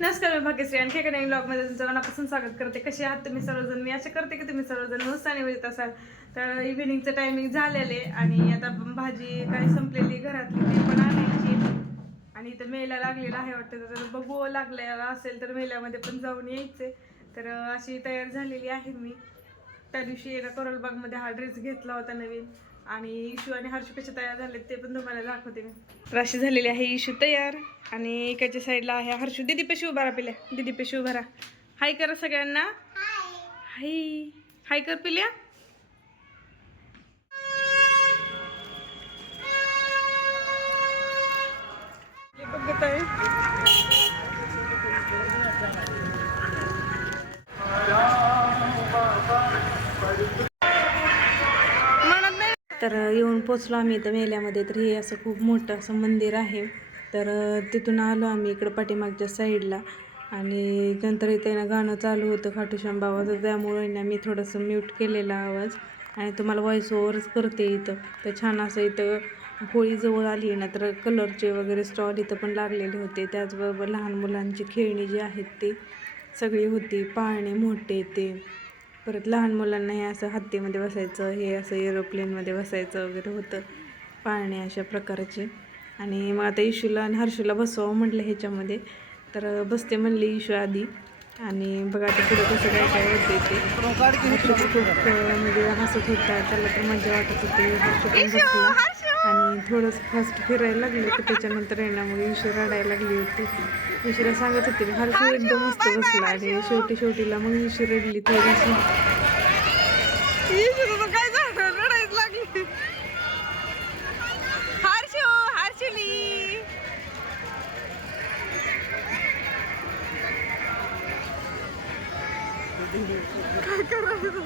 नमस्कार मी भाग्यश्री. आणखी एका नवीन ब्लॉगमध्ये तुमचं मनापासून स्वागत करते. कसे आहात तुम्ही सर्वजण? मी असे करते की तुम्ही सर्वजण उत्साहाने मिळत असाल. तर इव्हिनिंगचं टायमिंग झालेले आणि आता भाजी काही संपलेली घरातली ती पण आणायची आणि इथं मेला लागलेला आहे वाटतं. तर बघू लागलेला असेल तर मेल्यामध्ये पण जाऊन यायचे तर अशी तयार झालेली आहे मी. त्या दिवशी एका करोलबागमध्ये हा ड्रेस घेतला होता नवीन. आणि इशू आणि हर्षू कसे तयार झाले ते पण तुम्हाला दाखवते मी. तर अशी झालेली आहे इशू तयार आणि इकडच्या साईडला आहे हर्षू. दिदी पेशी उभा राहा पिल्या. दिदी पेशी उभा राहा. हाय करा सगळ्यांना. हाय. हाय कर पिल्या. बघत आहे तर येऊन पोचलो आम्ही इथं मेल्यामध्ये तर हे असं खूप मोठं असं मंदिर आहे. तर तिथून आलो आम्ही इकडं पाठीमागच्या साईडला. आणि नंतर इथे ना गाणं चालू होतं खाटूश्याम बाबाचं त्यामुळे ना मी थोडंसं म्यूट केलेला आवाज. आणि तुम्हाला व्हॉइस ओव्हरच करते इथं. तर छान असं इथं होळी जवळ आली ना तर कलरचे वगैरे स्टॉल इथं पण लागलेले होते. त्याचबरोबर लहान मुलांची खेळणी जी आहेत ती सगळी होती पाळणे मोठे ते. परत लहान मुलांना हे असं हत्तीमध्ये बसायचं हे असं एरोप्लेनमध्ये बसायचं वगैरे होतं पाळणे अशा प्रकारचे. आणि मग आता इशूला आणि हर्षूला बसवावं म्हटलं ह्याच्यामध्ये. तर बसते म्हणली इशू आधी. आणि बघा आता पुढे कसं काय काय होते ते. खूप म्हणजे हसत होता. त्याला तर मजा वाटत होती. हर्षू पण बसला. आणि थोडंसं फास्ट फिरायला लागलं की त्याच्यानंतर ना मग इशू रडायला लागली होती. इशूला सांगत होती हर्षू एकदम मस्त बसला आणि शेवटी शेवटीला मग इशू रडली थोडीशी. काय झालं? रडायला लागली. हर्षू हर्षुली काय करायचं?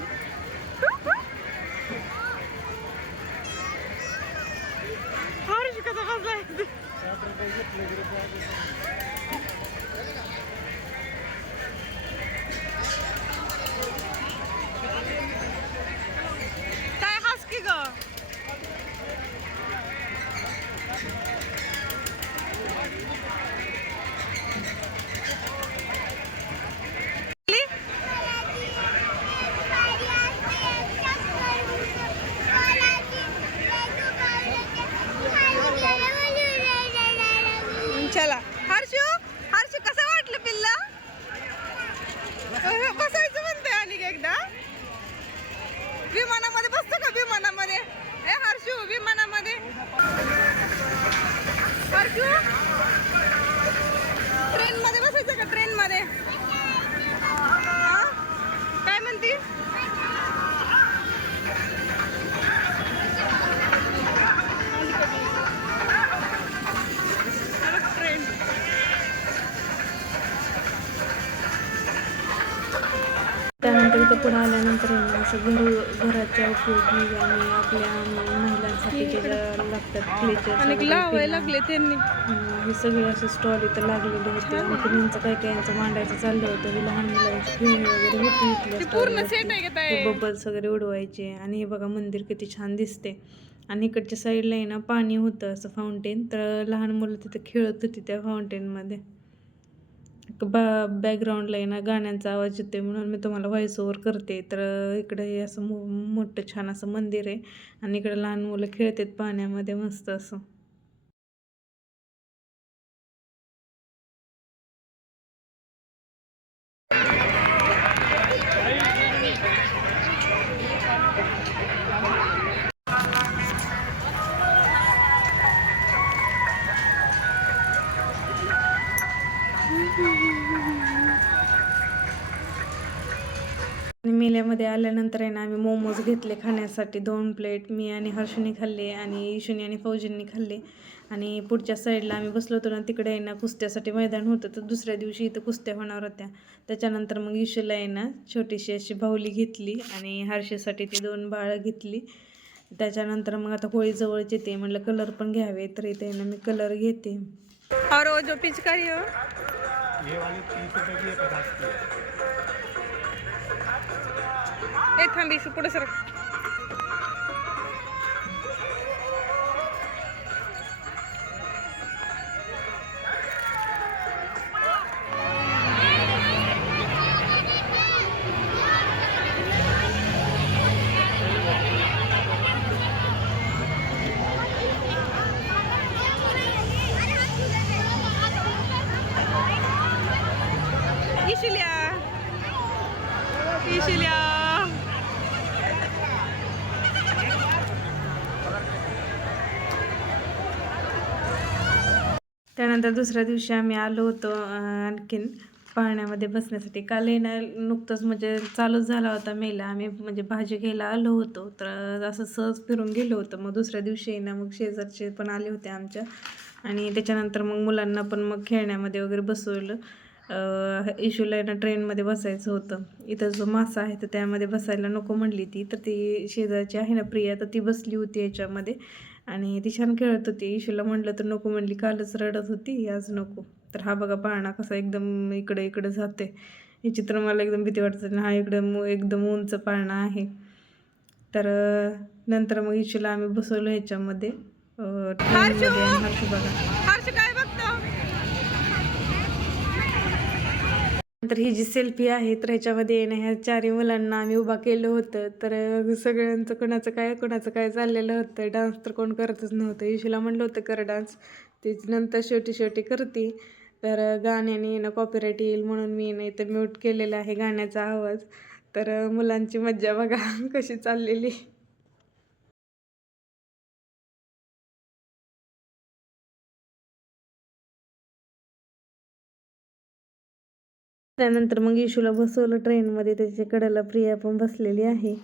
पुढे आल्यानंतर असं घर घराच्या उपयोगी आणि आपल्या महिलांसाठी जे लागतात क्लेचर लागले त्यांनी. हे सगळे असे स्टॉल इथं लागलेले होते. आणि यांचं काय काय यांचं मांडायचं चाललं होतं. ही लहान मुलांची खेळणी वगैरे होती. इथल्या बबल्स वगैरे उडवायचे. आणि हे बघा मंदिर किती छान दिसते. आणि इकडच्या साईडला आहे ना पाणी होतं असं फाउंटेन तर लहान मुलं तिथे खेळत होती त्या फाउंटेनमध्ये बा बॅकग्राऊंडला आहे ना गाण्यांचा आवाज येते म्हणून मी तुम्हाला व्हॉइस ओवर करते. तर इकडे हे असं मो मोठं छान असं मंदिर आहे आणि इकडं लहान मुलं खेळतात पाण्यामध्ये मस्त असं. आणि मेल्यामध्ये आल्यानंतर आहे ना आम्ही मोमोज घेतले खाण्यासाठी. दोन प्लेट मी आणि हर्षुनी खाल्ले आणि इशुनी आणि फौजींनी खाल्ले. आणि पुढच्या साईडला आम्ही बसलो होतो ना तिकडे आहे ना कुस्त्यासाठी मैदान होतं. तर दुसऱ्या दिवशी इथं कुस्त्या होणार होत्या. त्याच्यानंतर मग इशूला आहे ना छोटीशी अशी बाहुली घेतली आणि हर्षेसाठी ती दोन बाळं घेतली. त्याच्यानंतर मग आता होळी जवळच येते म्हटलं कलर पण घ्यावे. तर इथे ना मी कलर घेते. और वो जो पिचकारी हो. ये वाली तीस रुपए की है पचास की नाही थांबी पुढे सर Василия. Василия. त्यानंतर दुसऱ्या दिवशी आम्ही आलो होतो आणखीन पाहण्यामध्ये बसण्यासाठी. काल येणार नुकतंच म्हणजे चालूच झाला होता मेला. आम्ही म्हणजे भाजी घ्यायला आलो होतो तर असं सहज फिरून गेलो होतो. मग दुसऱ्या दिवशी ना मग शेजारचे पण आले होते आमच्या. आणि त्याच्यानंतर मग मुलांना पण मग खेळण्यामध्ये वगैरे बसवलं. इशूला ना ट्रेनमध्ये बसायचं होतं. इथं जो मासा आहे तर त्यामध्ये बसायला नको म्हणली ती. तर ती शेजारची आहे ना प्रिया तर ती बसली होती याच्यामध्ये. आणि ती छान खेळत होती. इशूला म्हटलं तर नको म्हणली कालच रडत होती आज नको. तर हा बघा पाळणा कसा एकदम इकडे इकडे जाते हे चित्र मला एकदम भीती वाटतं. हा इकडं मो- एकदम उंच पाळणा आहे. तर नंतर मग इशूला आम्ही बसवलं ह्याच्यामध्ये. बघा काय बघतो नंतर ही जी सेल्फी आहे तर ह्याच्यामध्ये येणं ह्या चारही मुलांना आम्ही उभा केलं होतं. तर सगळ्यांचं कोणाचं काय कोणाचं काय चाललेलं होतं डान्स तर कोण करतच नव्हतं. इशूला म्हणलं होतं कर डान्स तीच नंतर शेवटी शेवटी करते. तर गाण्याने येणं कॉपीराईट येईल म्हणून मी येणं इथं म्यूट केलेलं आहे गाण्याचा आवाज. तर मुलांची मज्जा बघा कशी चाललेली. त्यानंतर मग इशूला बसवलं ट्रेनमध्ये. त्याच्या कडेला प्रिया पण बसलेली आहे.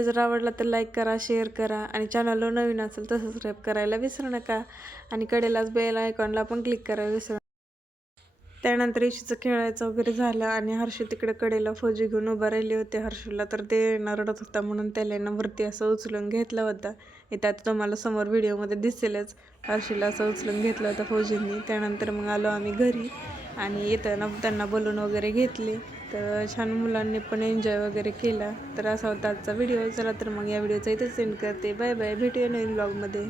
व्हिडिओ जर आवडला तर लाईक करा शेअर करा आणि चॅनलवर नवीन असेल तर सबस्क्राईब करायला विसरू नका. आणि कडेलाच बेल आयकॉनला पण क्लिक करायला विसरू त्यानंतर इशीचं खेळायचं वगैरे झालं आणि हर्षू तिकडे कडेला फौजी घेऊन उभं राहिले होते. हर्षूला तर ते रडत होता म्हणून त्याला ना वरती असं उचलून घेतला होता. इथं आता तुम्हाला समोर व्हिडिओमध्ये दिसेलच. हर्षूला असं उचलून घेतलं होतं फौजींनी. त्यानंतर मग आलो आम्ही घरी आणि येताना त्यांना बोलून वगैरे घेतले. तर छान मुलांनी पण एन्जॉय वगैरे केला. तर असा होता आजचा व्हिडिओ चला तर मग या व्हिडिओचा इथेच सेंड करते. बाय बाय भेटूया नवीन ब्लॉगमध्ये